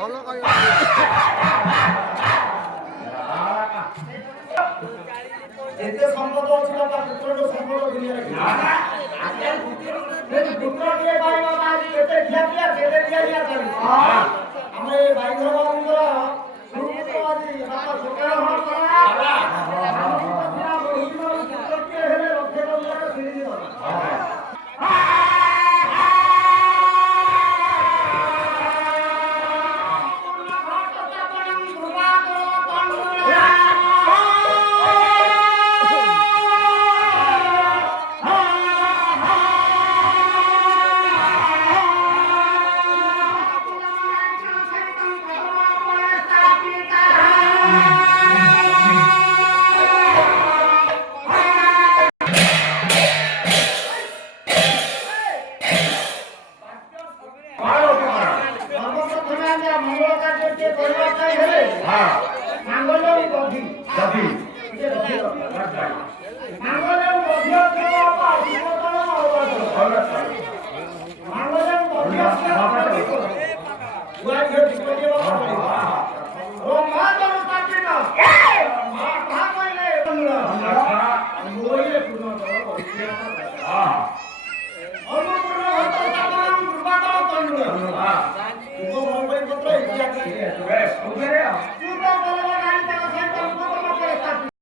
ভালো কাজ এতে সম্পদ ছিল তার পুত্রকে সম্পদ দিয়ে রাখি পুত্র দিয়ে ভাই বাবা এতে দিয়া দিয়া ছেলে দিয়া দিয়া করি আমরা এই ভাই বাবা বন্ধুরা সুপুত্রবাদী বাবা সকাল হওয়ার পর পুত্রকে হেলে রক্ষে করলে ছেড়ে দিও